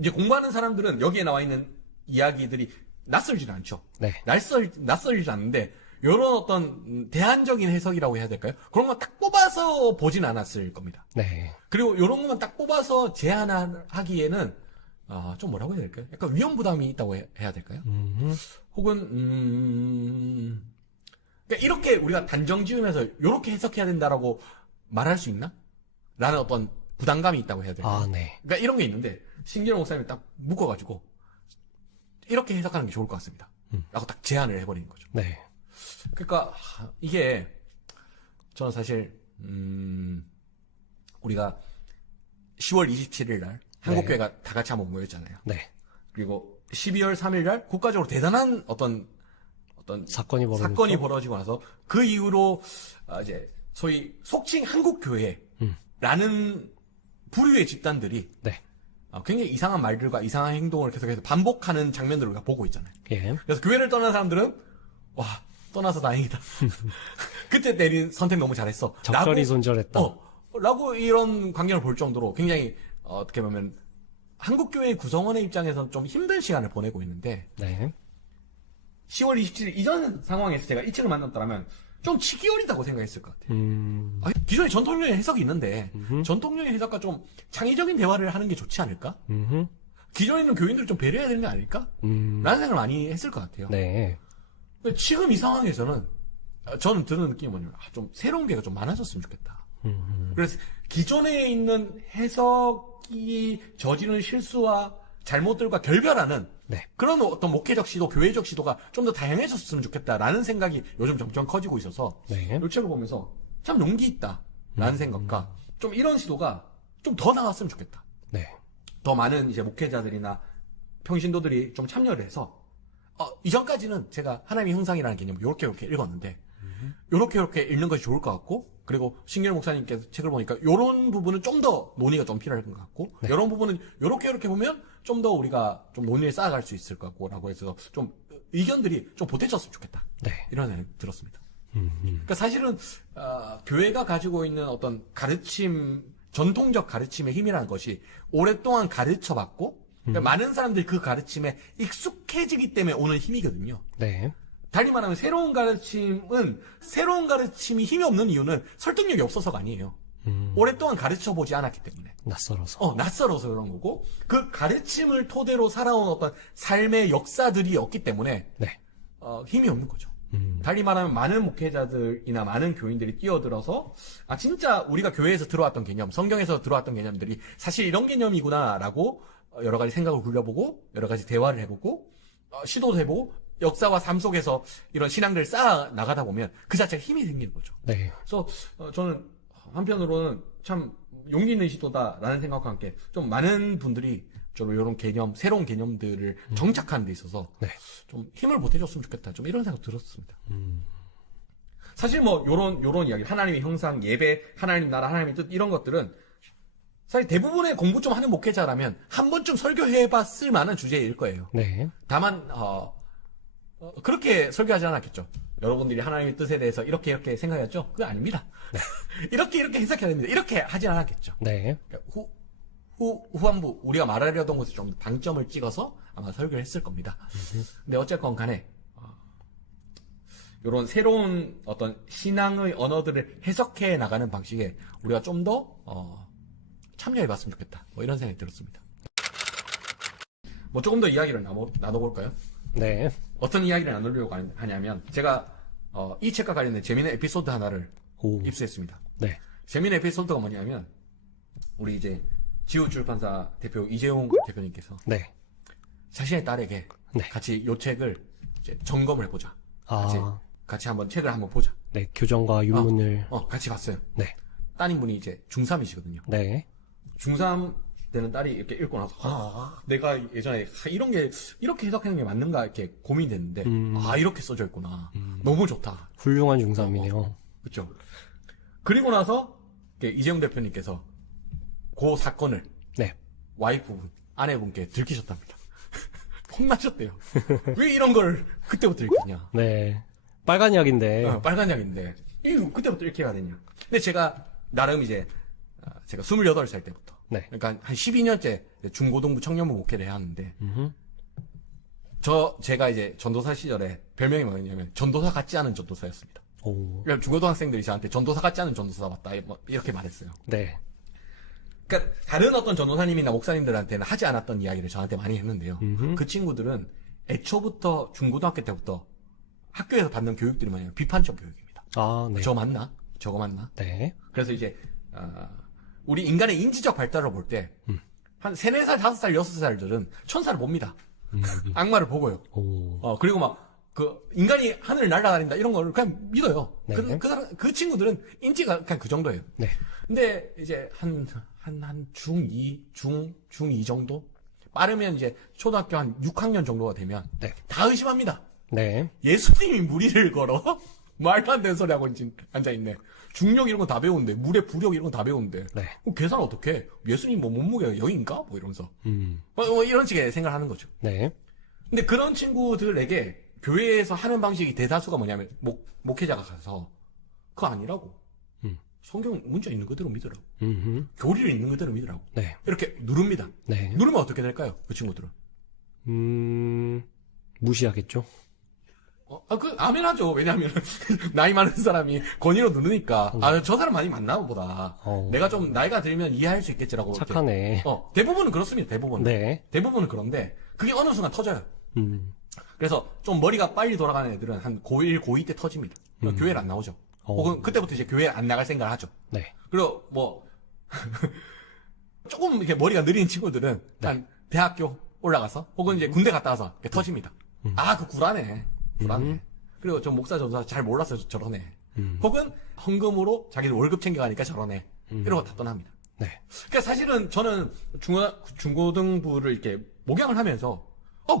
이제 공부하는 사람들은 여기에 나와 있는 이야기들이 낯설지 않죠. 네. 낯설지 않는데 이런 어떤 대안적인 해석이라고 해야 될까요? 그런 거 딱 뽑아서 보진 않았을 겁니다. 네. 그리고 이런 것만 딱 뽑아서 제안하기에는 좀 뭐라고 해야 될까요? 약간 위험 부담이 있다고 해야 될까요? 혹은 그러니까 이렇게 우리가 단정 지으면서 이렇게 해석해야 된다라고 말할 수 있나? 라는 어떤 부담감이 있다고 해야 될까요? 아, 네. 그러니까 이런 게 있는데 신기록 목사님이 딱 묶어가지고 이렇게 해석하는 게 좋을 것 같습니다. 라고 딱 제안을 해버리는 거죠. 네. 그러니까 이게 저는 사실 우리가 10월 27일 날 한국교회가 다 같이 한번 모였잖아요. 네. 그리고 12월 3일 날 국가적으로 대단한 어떤 사건이 사건이 벌어지고 나서 그 이후로 이제 소위 속칭 한국교회라는 부류의 집단들이 네. 굉장히 이상한 말들과 이상한 행동을 계속해서 반복하는 장면들을 우리가 보고 있잖아요. 예. 그래서 교회를 떠난 사람들은 와 떠나서 다행이다. 그때 내린 선택 너무 잘했어. 적절히 손절했다. 라고 이런 광경을 볼 정도로 굉장히 어떻게 보면 한국교회 구성원의 입장에서는 좀 힘든 시간을 보내고 있는데 네. 10월 27일 이전 상황에서 제가 이 책을 만났더라면 좀 치기 어리다고 생각했을 것 같아요. 기존에 전통적인 해석이 있는데 전통적인 해석과 좀 창의적인 대화를 하는 게 좋지 않을까? 기존에 있는 교인들을 좀 배려해야 되는 게 아닐까? 라는 생각을 많이 했을 것 같아요. 네. 근데 지금 이 상황에서는 저는 드는 느낌이 뭐냐면 좀 새로운 게가 좀 많아졌으면 좋겠다. 그래서 기존에 있는 해석이 저지른 실수와 잘못들과 결별하는 네. 그런 어떤 목회적 시도, 교회적 시도가 좀 더 다양해졌으면 좋겠다라는 생각이 요즘 점점 커지고 있어서 네. 이 책을 보면서 참 용기 있다라는 생각과 좀 이런 시도가 좀 더 나왔으면 좋겠다. 네. 더 많은 이제 목회자들이나 평신도들이 좀 참여를 해서 이전까지는 제가 하나님의 형상이라는 개념을 요렇게 읽었는데 요렇게 읽는 것이 좋을 것 같고 그리고 신길 목사님께서 책을 보니까 요런 부분은 좀 더 논의가 좀 필요할 것 같고 네. 요런 부분은 요렇게 보면 좀 더 우리가 좀 논의를 쌓아갈 수 있을 것 같고 라고 해서 좀 의견들이 좀 보태졌으면 좋겠다. 네. 이런 생각이 들었습니다. 그러니까 사실은 교회가 가지고 있는 어떤 가르침 전통적 가르침의 힘이라는 것이 오랫동안 가르쳐봤고 그러니까 많은 사람들이 그 가르침에 익숙해지기 때문에 오는 힘이거든요. 네. 달리 말하면 새로운 가르침이 힘이 없는 이유는 설득력이 없어서가 아니에요. 오랫동안 가르쳐 보지 않았기 때문에. 낯설어서. 낯설어서 그런 거고, 그 가르침을 토대로 살아온 어떤 삶의 역사들이 없기 때문에, 네. 힘이 없는 거죠. 달리 말하면 많은 목회자들이나 많은 교인들이 뛰어들어서, 진짜 우리가 교회에서 들어왔던 개념, 성경에서 들어왔던 개념들이 사실 이런 개념이구나라고 여러 가지 생각을 굴려보고, 여러 가지 대화를 해보고, 시도도 해보고, 역사와 삶 속에서 이런 신앙들을 쌓아 나가다 보면 그 자체가 힘이 생기는 거죠. 네. 그래서 저는 한편으로는 참 용기 있는 시도다라는 생각과 함께 좀 많은 분들이 좀 이런 개념, 새로운 개념들을 정착하는 데 있어서 네. 좀 힘을 보태줬으면 좋겠다. 좀 이런 생각 들었습니다. 사실 뭐 요런 이야기, 하나님의 형상, 예배, 하나님 나라, 하나님의 뜻 이런 것들은 사실 대부분의 공부 좀 하는 목회자라면 한 번쯤 설교해봤을 만한 주제일 거예요. 네. 다만 그렇게 설교하지 않았겠죠. 여러분들이 하나님의 뜻에 대해서 이렇게 생각했죠? 그거 아닙니다. 네. 이렇게 해석해야 됩니다. 이렇게 하진 않았겠죠. 네. 그러니까 후반부 우리가 말하려던 것에 좀 방점을 찍어서 아마 설교를 했을 겁니다. 근데 어쨌건 간에 이런 새로운 어떤 신앙의 언어들을 해석해 나가는 방식에 우리가 좀 더 참여해봤으면 좋겠다. 뭐 이런 생각이 들었습니다. 뭐 조금 더 이야기를 나눠볼까요? 네. 어떤 이야기를 나누려고 하냐면 제가 이 책과 관련된 재미있는 에피소드 하나를 입수했습니다. 네. 재미있는 에피소드가 뭐냐면 우리 이제 지우출판사 대표 이재용 대표님께서 네. 자신의 딸에게 네. 같이 이 책을 이제 점검을 해보자. 아. 같이 한번 책을 한번 보자. 네. 교정과 유문을. 같이 봤어요. 네. 따님분이 이제 중3이시거든요. 네. 중3 되는 딸이 이렇게 읽고 나서 내가 예전에 이런 게 이렇게 해석하는 게 맞는가 이렇게 고민됐는데 이렇게 써져 있구나. 너무 좋다. 훌륭한 중3이네요. 그렇죠. 그리고 나서 이재용 대표님께서 그 사건을 네. 와이프분, 아내분께 들키셨답니다. 혼나셨대요. 왜 이런 걸 그때부터 읽겠냐. 네. 빨간 약인데. 빨간 약인데 이거 그때부터 이렇게 해야 되냐. 근데 제가 나름 이제 제가 28살 때부터 네. 그러니까 한 12년째 중고등부 청년부 목회를 해야 하는데 제가 이제 전도사 시절에 별명이 뭐였냐면 전도사 같지 않은 전도사였습니다. 오. 그러니까 중고등학생들이 저한테 전도사 같지 않은 전도사 맞다 뭐 이렇게 말했어요. 네. 그러니까 다른 어떤 전도사님이나 목사님들한테는 하지 않았던 이야기를 저한테 많이 했는데요. 그 친구들은 애초부터 중고등학교 때부터 학교에서 받는 교육들이 뭐냐면 비판적 교육입니다. 아, 네. 저 맞나? 저거 맞나? 네. 그래서 이제 우리 인간의 인지적 발달을 볼 때 한 3, 4살, 5살, 6살들은 천사를 봅니다. 악마를 보고요. 오. 그리고 막 인간이 하늘을 날아다닌다 이런 걸 그냥 믿어요. 네. 그 친구들은 인지가 그냥 그 정도예요. 네. 근데 이제 한 중2 정도? 빠르면 이제 초등학교 한 6학년 정도가 되면 네. 다 의심합니다. 네. 예수님이 무리를 걸어? 말도 안 되는 소리 하고 앉아있네. 중력 이런 거 다 배우는데, 물의 부력 이런 거 다 배우는데. 네. 그럼 계산 어떻게? 예수님 뭐 몸무게가 0인가? 뭐 이러면서. 뭐 이런 식의 생각을 하는 거죠. 네. 근데 그런 친구들에게 교회에서 하는 방식이 대다수가 뭐냐면, 목회자가 가서, 그거 아니라고. 성경 문자 있는 그대로 믿으라고. 교리를 있는 그대로 믿으라고. 네. 이렇게 누릅니다. 네. 누르면 어떻게 될까요? 그 친구들은. 무시하겠죠? 아멘 하죠. 왜냐하면, 나이 많은 사람이 권위로 누르니까, 저 사람 많이 맞나 보다. 내가 좀 나이가 들면 이해할 수 있겠지라고. 착하네. 이렇게. 대부분은 그렇습니다. 대부분은. 네. 대부분은 그런데, 그게 어느 순간 터져요. 그래서 좀 머리가 빨리 돌아가는 애들은 한 고1, 고2 때 터집니다. 교회를 안 나오죠. 혹은 그때부터 이제 교회 안 나갈 생각을 하죠. 네. 그리고 조금 이렇게 머리가 느린 친구들은 한 대학교 올라가서, 혹은 이제 군대 갔다 와서 이렇게 터집니다. 그 구라네. 그리고 저 목사 전사 잘 몰라서 저러네. 혹은 헌금으로 자기들 월급 챙겨가니까 저러네. 이러고 다 떠납니다. 네. 그러니까 사실은 저는 중고등부를 이렇게 목양을 하면서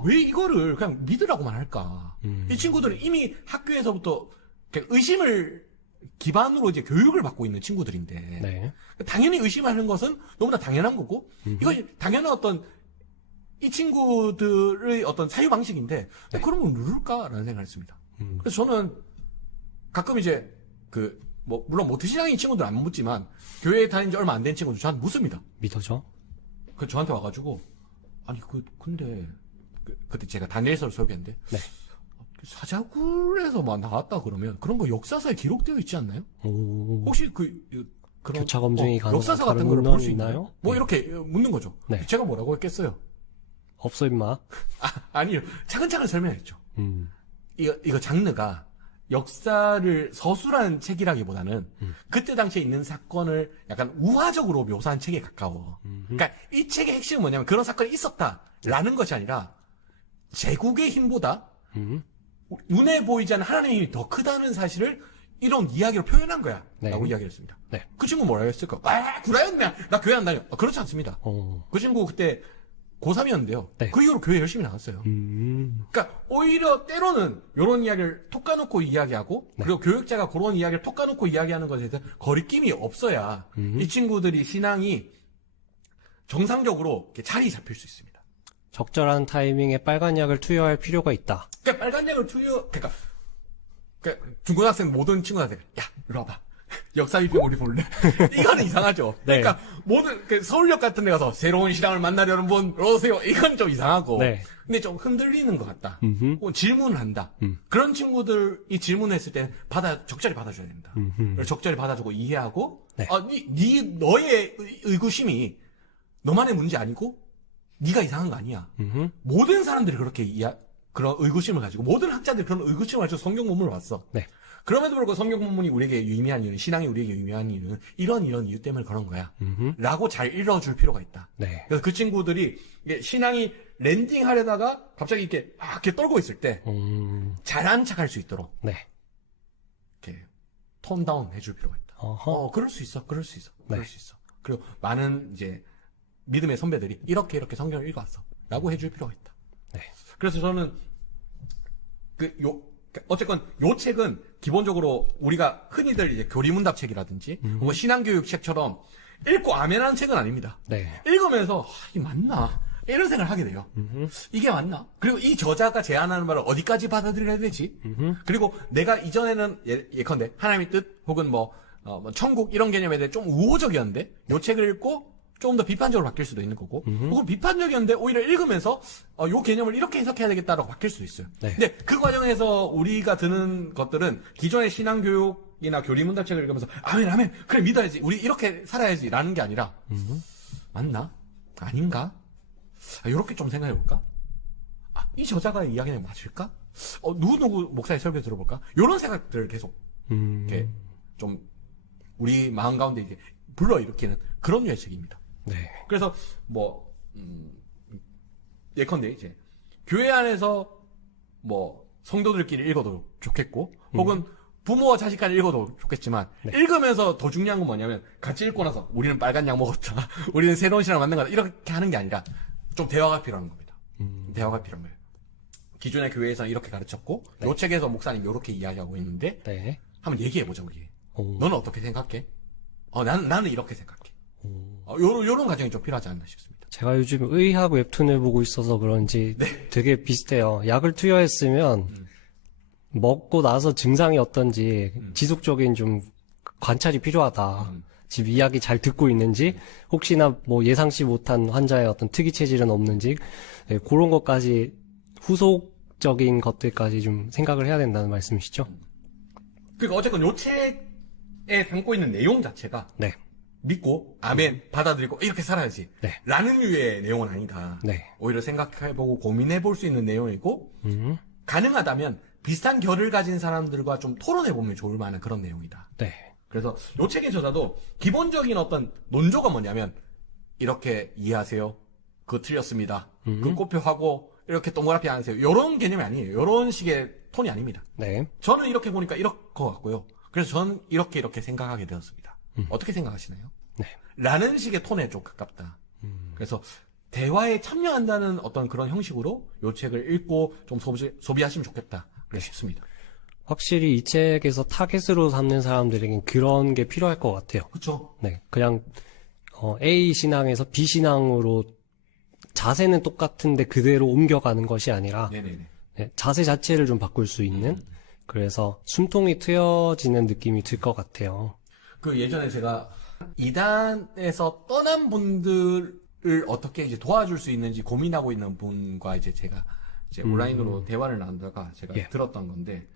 왜 이거를 그냥 믿으라고만 할까? 이 친구들은 이미 학교에서부터 의심을 기반으로 이제 교육을 받고 있는 친구들인데 네. 당연히 의심하는 것은 너무나 당연한 거고 이것이 당연한 어떤 이 친구들의 어떤 사유 방식인데 그러면 누를까라는 생각을 했습니다. 그래서 저는 가끔 이제 물론 모태신앙인 친구들 안 묻지만 교회에 다닌 지 얼마 안 된 친구들 저한테 묻습니다. 믿어져? 저한테 와가지고 근데 그때 제가 다니엘서를 설교했는데 네. 사자굴에서 나왔다 그러면 그런 거 역사서에 기록되어 있지 않나요? 오. 혹시 그런 교차 검증이 가능한 역사서 같은 다른 걸 볼 수 문헌이 있나요? 있나요? 뭐 네. 이렇게 묻는 거죠. 네. 제가 뭐라고 했겠어요? 없어 임마. 아니요. 차근차근 설명했죠. 음. 이거 장르가 역사를 서술한 책이라기보다는 그때 당시에 있는 사건을 약간 우화적으로 묘사한 책에 가까워. 그러니까 이 책의 핵심은 뭐냐면 그런 사건이 있었다라는 것이 아니라 제국의 힘보다 눈에 보이지 않는 하나님의 힘이 더 크다는 사실을 이런 이야기로 표현한 거야. 네. 라고 이야기를 했습니다. 네. 그 친구 뭐라고 했을까? 아, 구라였네. 나 교회 안 다녀. 그렇지 않습니다. 그 친구 그때 고3이었는데요. 네. 그 이후로 교회 열심히 나갔어요. 그러니까 오히려 때로는 이런 이야기를 톡 까놓고 이야기하고 네. 그리고 교육자가 그런 이야기를 톡 까놓고 이야기하는 것에 대해서 거리낌이 없어야 이 친구들이 신앙이 정상적으로 이렇게 자리 잡힐 수 있습니다. 적절한 타이밍에 빨간 약을 투여할 필요가 있다. 그러니까 빨간 약을 그러니까 중고등학생 모든 친구한테 야 이리 와봐. 역사 비평 우리 볼래? 이거는 이상하죠. 네. 그러니까 모든 서울역 같은 데 가서 새로운 신앙을 만나려는 분 오세요. 이건 좀 이상하고. 네. 근데 좀 흔들리는 것 같다. 혹은 질문을 한다. 그런 친구들이 질문했을 때 적절히 받아줘야 됩니다. 그래서 적절히 받아주고 이해하고 네. 너의 의구심이 너만의 문제 아니고 네가 이상한 거 아니야. 모든 사람들이 그렇게 그런 의구심을 가지고 모든 학자들이 그런 의구심을 가지고 성경 본문을 봤어. 네. 그럼에도 불구하고 성경 본문이 우리에게 유의미한 이유는 신앙이 우리에게 유의미한 이유는 이런 이유 때문에 그런 거야. 라고 잘 읽어줄 필요가 있다. 네. 그래서 그 친구들이 이게 신앙이 랜딩하려다가 갑자기 이렇게 떨고 있을 때 잘한 척할 수 있도록 네. 이렇게 톤 다운 해줄 필요가 있다. 어허. 그럴 수 있어. 그럴 수 있어. 네. 그럴 수 있어. 그리고 많은 이제 믿음의 선배들이 이렇게 성경을 읽어왔어. 라고 해줄 필요가 있다. 네. 그래서 저는 어쨌건 요 책은 기본적으로 우리가 흔히들 이제 교리문답책이라든지 혹은 신앙교육책처럼 읽고 아멘하는 책은 아닙니다. 네. 읽으면서 이게 맞나? 이런 생각을 하게 돼요. 이게 맞나? 그리고 이 저자가 제안하는 말을 어디까지 받아들여야 되지? 그리고 내가 이전에는 예컨대 하나님의 뜻 혹은 뭐 천국 이런 개념에 대해 좀 우호적이었는데 요 책을 읽고 조금 더 비판적으로 바뀔 수도 있는 거고 혹은 비판적이었는데 오히려 읽으면서 요 개념을 이렇게 해석해야 되겠다라고 바뀔 수도 있어요. 네. 근데 그 과정에서 우리가 드는 것들은 기존의 신앙교육이나 교리문답책을 읽으면서 아멘 그래 믿어야지 우리 이렇게 살아야지 라는 게 아니라 맞나? 아닌가? 이렇게 좀 생각해 볼까? 이 저자가 이야기는 맞을까? 누구 목사의 설교 들어볼까? 이런 생각들을 계속 이렇게 좀 우리 마음 가운데 이게 불러일으키는 그런 류의 책입니다. 네. 그래서 예컨대 이제 교회 안에서 성도들끼리 읽어도 좋겠고 혹은 부모와 자식 간에 읽어도 좋겠지만 읽으면서 더 중요한 건 뭐냐면 같이 읽고 나서 우리는 빨간 약 먹었다. 우리는 새로운 신앙을 만든 거다. 이렇게 하는 게 아니라 좀 대화가 필요한 겁니다. 대화가 필요한 거예요. 기존의 교회에서는 이렇게 가르쳤고 요 책에서 목사님이 이렇게 이야기하고 있는데 네. 한번 얘기해보자 우리. 오. 너는 어떻게 생각해? 나는 이렇게 생각해. 요런 과정이 좀 필요하지 않나 싶습니다. 제가 요즘 의학 웹툰을 보고 있어서 그런지 되게 비슷해요. 약을 투여했으면 먹고 나서 증상이 어떤지 지속적인 좀 관찰이 필요하다. 지금 이야기 잘 듣고 있는지 혹시나 뭐 예상치 못한 환자의 어떤 특이 체질은 없는지 그런 것까지 후속적인 것들까지 좀 생각을 해야 된다는 말씀이시죠? 그러니까 어쨌건 요 책에 담고 있는 내용 자체가 네. 믿고 아멘 받아들이고 이렇게 살아야지 네. 라는 류의 내용은 아니다. 네. 오히려 생각해보고 고민해볼 수 있는 내용이고 가능하다면 비슷한 결을 가진 사람들과 좀 토론해보면 좋을 만한 그런 내용이다. 네. 그래서 요 책의 저자도 기본적인 어떤 논조가 뭐냐면 이렇게 이해하세요. 그거 틀렸습니다. 그 꼬표하고 이렇게 동그라피 안 하세요. 요런 개념이 아니에요. 요런 식의 톤이 아닙니다. 네. 저는 이렇게 보니까 이럴 것 같고요. 그래서 저는 이렇게 생각하게 되었습니다. 어떻게 생각하시나요? 네. 라는 식의 톤에 좀 가깝다. 그래서 대화에 참여한다는 어떤 그런 형식으로 요 책을 읽고 좀 소비하시면 좋겠다. 그래 싶습니다. 확실히 이 책에서 타겟으로 삼는 사람들에겐 그런 게 필요할 것 같아요. 그렇죠. 네. 그냥 A 신앙에서 B 신앙으로 자세는 똑같은데 그대로 옮겨가는 것이 아니라 네네네. 네, 자세 자체를 좀 바꿀 수 있는 그래서 숨통이 트여지는 느낌이 들 것 같아요. 그 예전에 제가 이단에서 떠난 분들을 어떻게 이제 도와줄 수 있는지 고민하고 있는 분과 이제 제가 이제 온라인으로 대화를 나누다가 제가 예. 들었던 건데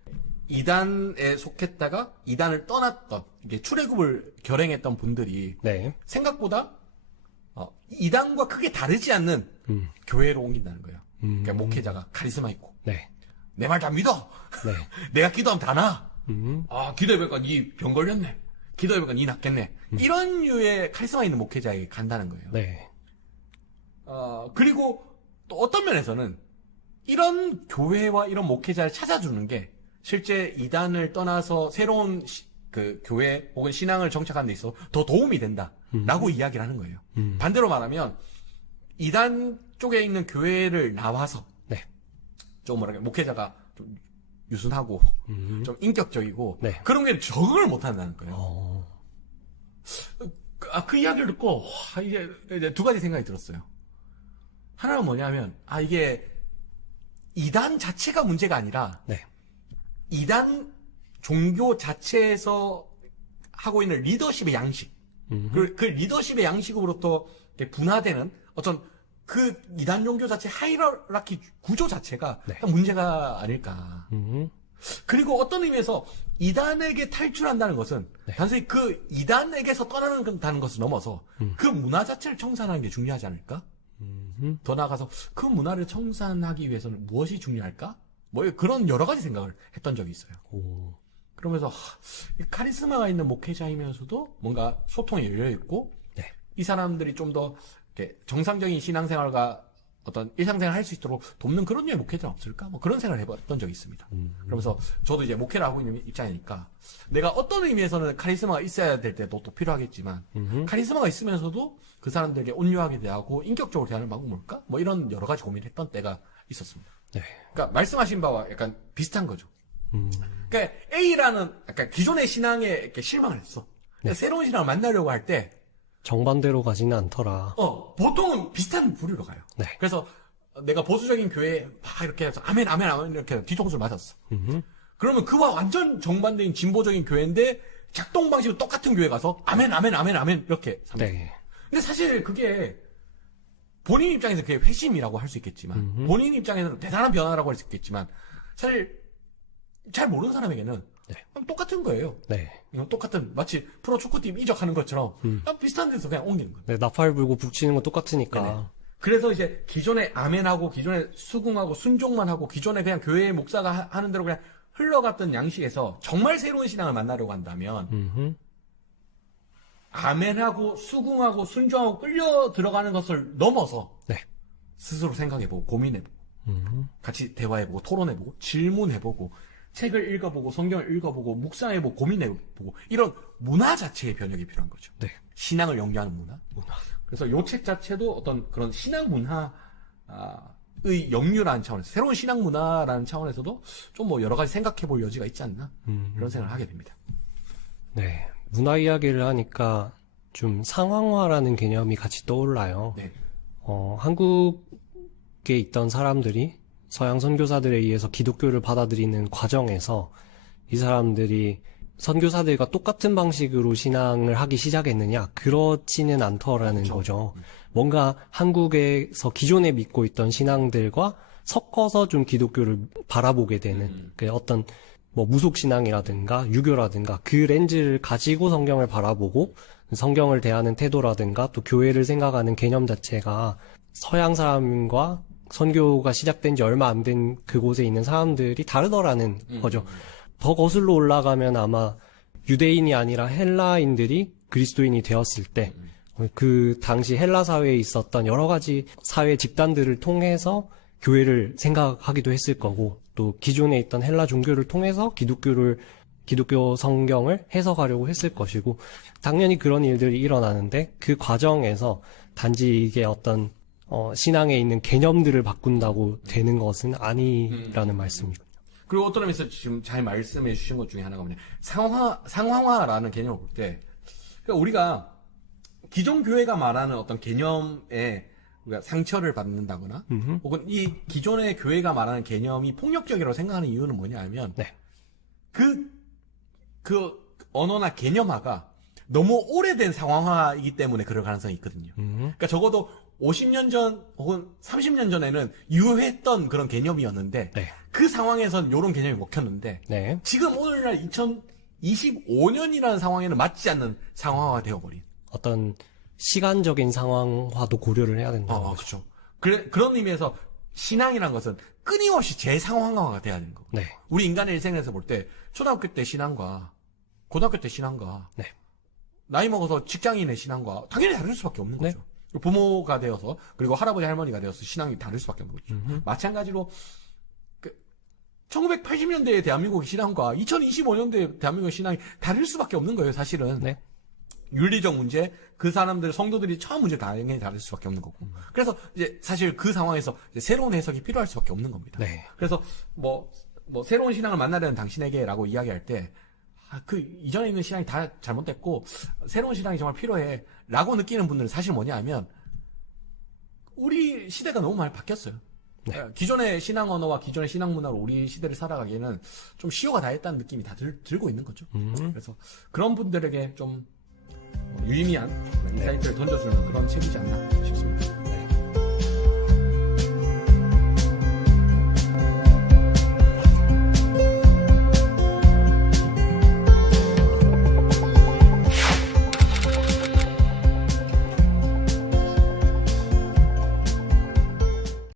이단에 속했다가 이단을 떠났던 이게 출애굽을 결행했던 분들이 네. 생각보다 이단과 크게 다르지 않는 교회로 옮긴다는 거예요. 그러니까 목회자가 카리스마 있고 네. 내 말 다 믿어. 네. 내가 기도하면 다 나. 음. 기도해보니까 니 병 걸렸네. 기도해보니까 니 낫겠네. 이런 류의 카리스마 있는 목회자에게 간다는 거예요. 네. 그리고 또 어떤 면에서는 이런 교회와 이런 목회자를 찾아주는 게 실제 이단을 떠나서 새로운 그 교회 혹은 신앙을 정착하는 데 있어 더 도움이 된다라고 이야기를 하는 거예요. 반대로 말하면 이단 쪽에 있는 교회를 나와서 네. 좀 뭐랄까 목회자가 좀 유순하고 좀 인격적이고 네. 그런 게 적응을 못 한다는 거예요. 어. 그 이야기를 듣고 이제 두 가지 생각이 들었어요. 하나는 뭐냐면 이게 이단 자체가 문제가 아니라 네. 이단 종교 자체에서 하고 있는 리더십의 양식 그 리더십의 양식으로부터 이렇게 분화되는 어떤 그 이단 종교 자체 하이라키 구조 자체가 네. 문제가 아닐까. 그리고 어떤 의미에서 이단에게 탈출한다는 것은 네. 단순히 그 이단에게서 떠나는다는 것을 넘어서 그 문화 자체를 청산하는 게 중요하지 않을까? 더 나아가서 그 문화를 청산하기 위해서는 무엇이 중요할까? 뭐 그런 여러 가지 생각을 했던 적이 있어요. 오. 그러면서 카리스마가 있는 목회자이면서도 뭔가 소통이 열려 있고 네. 이 사람들이 좀 더 정상적인 신앙생활과 어떤 일상생활을 할 수 있도록 돕는 그런 류의 목회자는 없을까? 뭐 그런 생각을 해봤던 적이 있습니다. 그러면서 저도 이제 목회를 하고 있는 입장이니까 내가 어떤 의미에서는 카리스마가 있어야 될 때도 또 필요하겠지만 카리스마가 있으면서도 그 사람들에게 온유하게 대하고 인격적으로 대하는 방법이 뭘까? 뭐 이런 여러 가지 고민을 했던 때가 있었습니다. 네. 그러니까 말씀하신 바와 약간 비슷한 거죠. 그러니까 A라는 약간 기존의 신앙에 이렇게 실망을 했어. 네. 새로운 신앙을 만나려고 할 때 정반대로 가지는 않더라. 보통은 비슷한 부류로 가요. 네. 그래서 내가 보수적인 교회에 막 이렇게 해서 아멘 아멘 아멘 이렇게 뒤통수를 맞았어. 그러면 그와 완전 정반대인 진보적인 교회인데 작동 방식은 똑같은 교회 가서 아멘 아멘 아멘 아멘 이렇게 삽니다. 네. 근데 사실 그게 본인 입장에서 그게 회심이라고 할 수 있겠지만 본인 입장에서는 대단한 변화라고 할 수 있겠지만 사실 잘 모르는 사람에게는 네. 똑같은 거예요. 네. 똑같은 마치 프로축구팀 이적하는 것처럼 비슷한 데서 그냥 옮기는 거예요. 네, 나팔 불고 북치는 건 똑같으니까. 네네. 그래서 이제 기존에 아멘하고 기존에 수긍하고 순종만 하고 기존에 그냥 교회의 목사가 하는 대로 그냥 흘러갔던 양식에서 정말 새로운 신앙을 만나려고 한다면 아멘하고 수긍하고 순종하고 끌려 들어가는 것을 넘어서 네. 스스로 생각해보고 고민해보고 같이 대화해보고 토론해보고 질문해보고 책을 읽어보고 성경을 읽어보고 묵상해보고 고민해보고 이런 문화 자체의 변혁이 필요한 거죠. 네. 신앙을 연구하는 문화. 그래서 이 책 자체도 어떤 그런 신앙 문화의 영유라는 차원에서 새로운 신앙 문화라는 차원에서도 좀 뭐 여러 가지 생각해볼 여지가 있지 않나 그런 생각을 하게 됩니다. 네. 문화 이야기를 하니까 좀 상황화라는 개념이 같이 떠올라요. 네. 한국에 있던 사람들이 서양 선교사들에 의해서 기독교를 받아들이는 과정에서 이 사람들이 선교사들과 똑같은 방식으로 신앙을 하기 시작했느냐? 그렇지는 않더라는 그렇죠. 거죠. 뭔가 한국에서 기존에 믿고 있던 신앙들과 섞어서 좀 기독교를 바라보게 되는 그 어떤 뭐 무속신앙이라든가 유교라든가 그 렌즈를 가지고 성경을 바라보고 성경을 대하는 태도라든가 또 교회를 생각하는 개념 자체가 서양 사람과 선교가 시작된 지 얼마 안 된 그곳에 있는 사람들이 다르더라는 거죠. 더 거슬러 올라가면 아마 유대인이 아니라 헬라인들이 그리스도인이 되었을 때 그 당시 헬라 사회에 있었던 여러 가지 사회 집단들을 통해서 교회를 생각하기도 했을 거고 또 기존에 있던 헬라 종교를 통해서 기독교 성경을 해석하려고 했을 것이고 당연히 그런 일들이 일어나는데 그 과정에서 단지 이게 어떤 신앙에 있는 개념들을 바꾼다고 되는 것은 아니라는 말씀이군요. 그리고 어떤 의미에서 지금 잘 말씀해 주신 것 중에 하나가 뭐냐. 상황화라는 개념을 볼 때, 그러니까 우리가 기존 교회가 말하는 어떤 개념에 우리가 상처를 받는다거나, 혹은 이 기존의 교회가 말하는 개념이 폭력적이라고 생각하는 이유는 뭐냐 하면, 네. 그 언어나 개념화가 너무 오래된 상황화이기 때문에 그럴 가능성이 있거든요. 그러니까 적어도 50년 전 혹은 30년 전에는 유효했던 그런 개념이었는데 네. 그 상황에선 이런 개념이 먹혔는데 네. 지금 오늘날 2025년이라는 상황에는 맞지 않는 상황화가 되어버린. 어떤 시간적인 상황화도 고려를 해야 된다는 거죠. 그렇죠. 그런 의미에서 신앙이란 것은 끊임없이 재상황화가 돼야 되는 거고. 네. 우리 인간의 일생에서 볼 때 초등학교 때 신앙과 고등학교 때 신앙과 네. 나이 먹어서 직장인의 신앙과 당연히 다를 수밖에 없는 네. 거죠. 부모가 되어서 그리고 할아버지 할머니가 되어서 신앙이 다를 수밖에 없는 거죠. 마찬가지로 1980년대의 대한민국의 신앙과 2025년대의 대한민국의 신앙이 다를 수밖에 없는 거예요, 사실은. 네. 윤리적 문제, 그 사람들, 성도들이 처한 문제 당연히 다를 수밖에 없는 거고. 그래서 이제 사실 그 상황에서 이제 새로운 해석이 필요할 수밖에 없는 겁니다. 네. 그래서 뭐 새로운 신앙을 만나려는 당신에게라고 이야기할 때, 그 이전에 있는 신앙이 다 잘못됐고, 새로운 신앙이 정말 필요해. 라고 느끼는 분들은 사실 뭐냐 하면, 우리 시대가 너무 많이 바뀌었어요. 네. 기존의 신앙 언어와 기존의 신앙 문화로 우리 시대를 살아가기에는 좀 시효가 다 했다는 느낌이 다 들고 있는 거죠. 그래서 그런 분들에게 좀 유의미한 인사이트를 던져주는 그런 책이지 않나 싶습니다. 네.